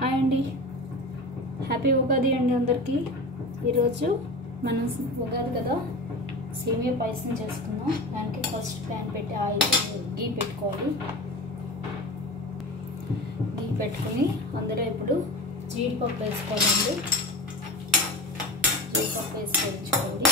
Hi అండి, happy Ugadi అండి అందరికీ. ఈరోజు మనం ఉగాది కదా, సేమియా పాయసం చేసుకుందాం. దానికి ఫస్ట్ ప్యాన్ పెట్టి ఆయిల్ గీ పెట్టుకోవాలి. గీ పెట్టుకుని అందులో ఇప్పుడు జీడిపప్పు వేసుకోవాలండి. జీడిపప్పు వేసి వేయించుకోండి.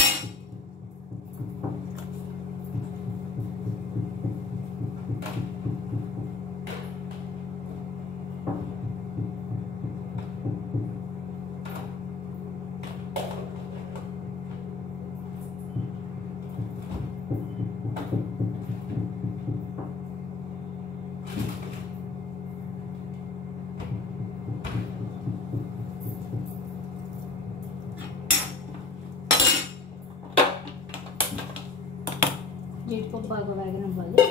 జీడిపప్పు బాగా వేగనివ్వాలి.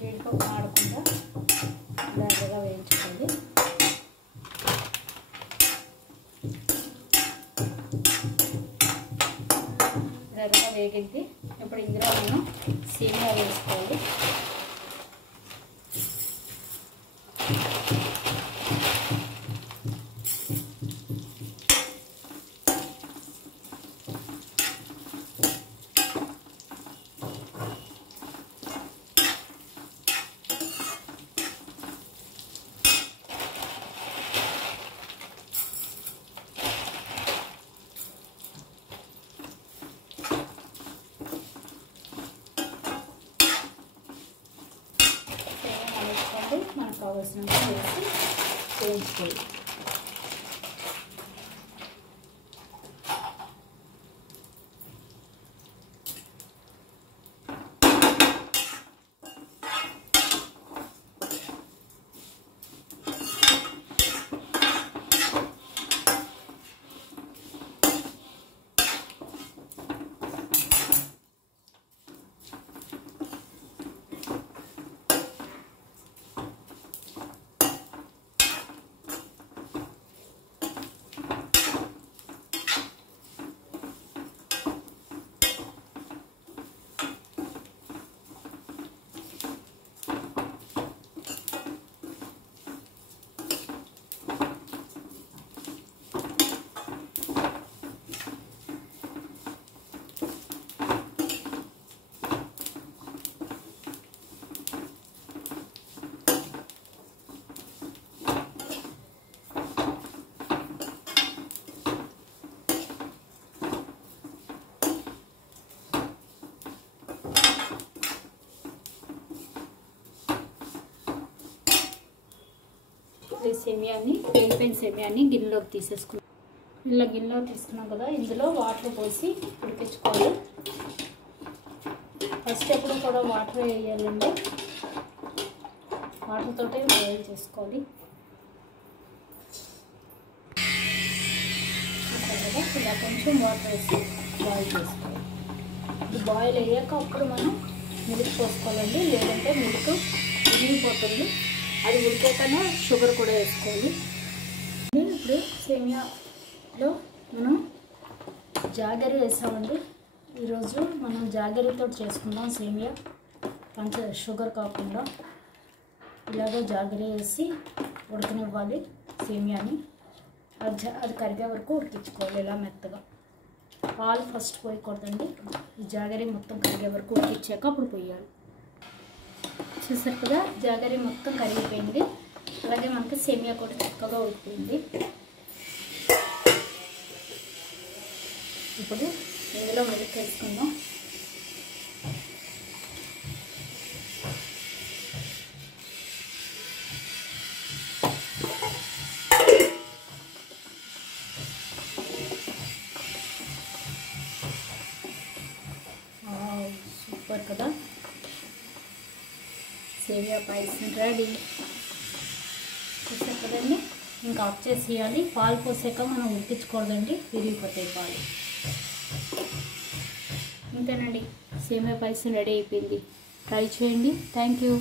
జీడిపప్పు ఆడకుండా దగ్గరగా వేయించుకోండి. దగ్గరగా వేగింది. ఇప్పుడు ఇందులో మనం సేమియా వేసుకోవాలి. మనకు కావాల్సినంత వేసి వేయించుకోవాలి. వేగిపోయిన సేమియాని గిన్నెలోకి తీసేసుకున్నాం. ఇలా గిన్నెలో తీసుకున్నాం కదా, ఇందులో వాటర్ పోసి ఉడికించుకోవాలి. ఫస్ట్ ఎప్పుడు కూడా వాటర్ వేయాలండి. వాటర్ తోటే బాయిల్ చేసుకోవాలి. ఇలా కొంచెం వాటర్ వేసి బాయిల్ చేసుకోవాలి. ఇది బాయిల్ అయ్యాక అప్పుడు మనం మిల్క్ పోసుకోవాలండి, లేదంటే మిల్క్ ఉడికిపోతుంది. అది ఉడికాకనే షుగర్ కూడా వేసుకోవాలి. ఇప్పుడు సేమియాలో మనం జాగరి వేసామండి. ఈరోజు మనం జాగరితో చేసుకుందాం సేమియా. షుగర్ కాకుండా ఇలాగ జాగరి వేసి ఉడకనివ్వాలి సేమియాని. అది కరిగే వరకు ఉడికించుకోవాలి ఇలా మెత్తగా. పాలు ఫస్ట్ పోయకూడదండి, ఈ జాగరి మొత్తం కరిగే వరకు ఉడికించాక అప్పుడు పోయాలి. చూసారు కదా, జాగరి మొత్తం కరిగిపోయింది. అలాగే మనకి సేమియా కూడా చక్కగా ఉడికిపోయింది. ఇప్పుడు ఇందులో మిల్క్ వేసుకుందాం. సూపర్ కదా, సేమియా పాయసం రెడీ. చూసారు కదండి, ఇంకా ఆఫ్ చేసేయాలి. పాలు పోసాక మనం ఉడికించుకోవద్దండి, విరిగిపోతాయి పాలు. ఇంతేనండి, సేమియా పాయసం రెడీ అయిపోయింది. ట్రై చేయండి. Thank you.